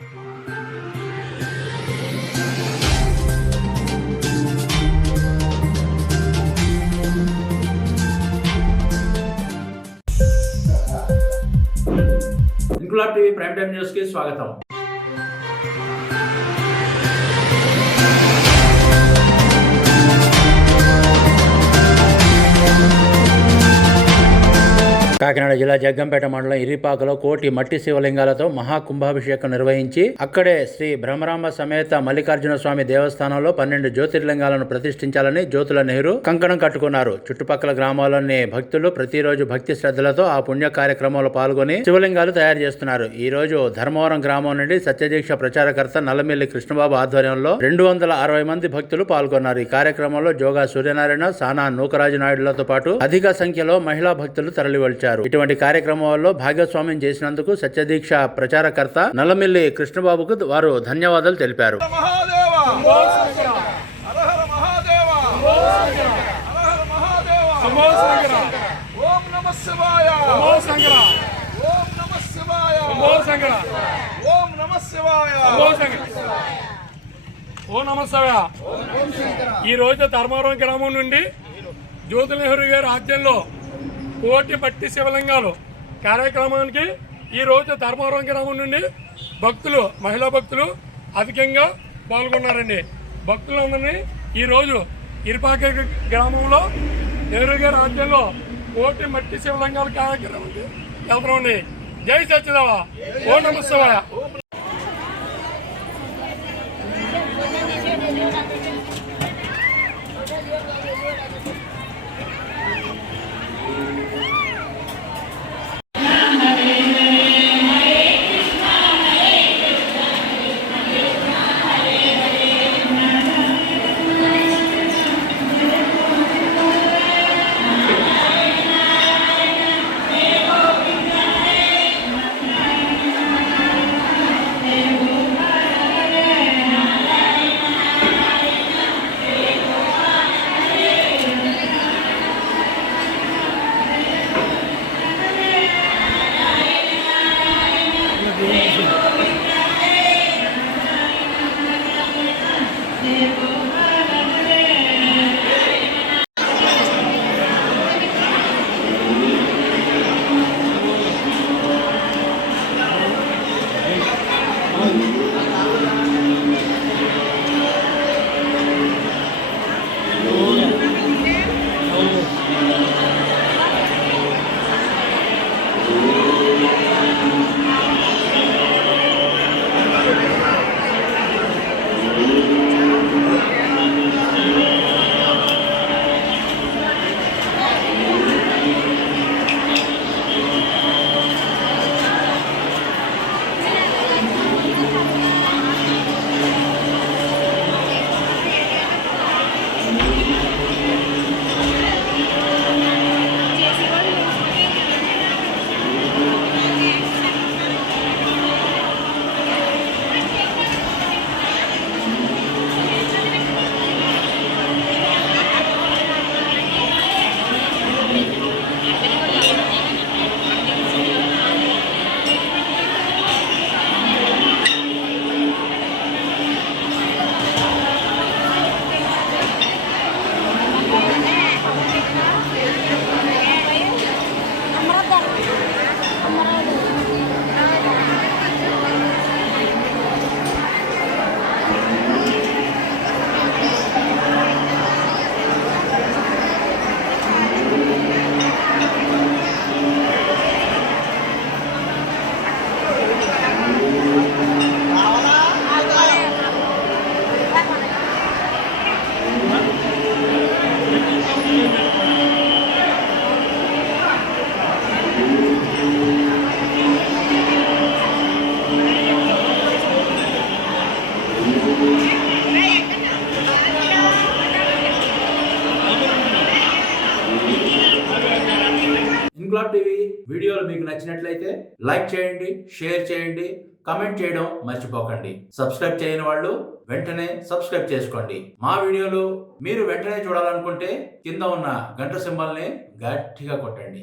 Inquilab TV prime time news కి స్వాగతం. కాకినాడ జిల్లా జగ్గంపేట మండలం ఇరిపాకలో కోటి మట్టి శివలింగాలతో మహాకుంభాభిషేకం నిర్వహించి అక్కడే శ్రీ బ్రహ్మరాంబ సమేత మల్లికార్జున స్వామి దేవస్థానంలో 12 జ్యోతిర్లింగాలను ప్రతిష్ఠించాలని జ్యోతుల నెహ్రూ కంకణం కట్టుకున్నారు. చుట్టుపక్కల గ్రామాల్లోని భక్తులు ప్రతిరోజు భక్తి శ్రద్ధలతో ఆ పుణ్య కార్యక్రమంలో పాల్గొని శివలింగాలు తయారు చేస్తున్నారు. ఈ రోజు ధర్మవరం గ్రామం నుండి సత్యదీక్ష ప్రచారకర్త నల్లమిల్లి కృష్ణబాబు ఆధ్వర్యంలో 260 మంది భక్తులు పాల్గొన్నారు. ఈ కార్యక్రమంలో జోగా సూర్యనారాయణ, సానా నూకరాజు నాయుడులతో పాటు అధిక సంఖ్యలో మహిళా భక్తులు తరలివచ్చారు. ఇటువంటి కార్యక్రమాల్లో భాగస్వామ్యం చేసినందుకు సత్యదీక్ష ప్రచారకర్త నల్లమిల్లి కృష్ణబాబుకు వారు ధన్యవాదాలు తెలిపారు. ఈ రోజు ధర్మవరం గ్రామం నుండి జ్యోతుల నెహ్రూ గారి ఆధ్వర్యంలో కోటి మట్టి శివలింగాలు కార్యక్రమానికి ఈ రోజు ధర్మవరం గ్రామం నుండి భక్తులు, మహిళా భక్తులు అధికంగా పాల్గొన్నారండి. భక్తులందరినీ ఈ రోజు ఇరిపాక గ్రామంలో నెహ్రూ గారి ఆధ్వర్యంలో కోటి మట్టి శివలింగాల కార్యక్రమానికి వెళ్తామండి. జై సత్యదేవ, ఓ నమః శివాయ. ఇంక్లాబ్ టీవీ వీడియోలు మీకు నచ్చినట్లయితే లైక్ చేయండి, షేర్ చేయండి, కమెంట్ చేయడం మర్చిపోకండి. సబ్స్క్రైబ్ చేయని వాళ్ళు వెంటనే సబ్స్క్రైబ్ చేసుకోండి. మా వీడియోలు మీరు వెంటనే చూడాలనుకుంటే కింద ఉన్న గంట సింబల్ని గట్టిగా కొట్టండి.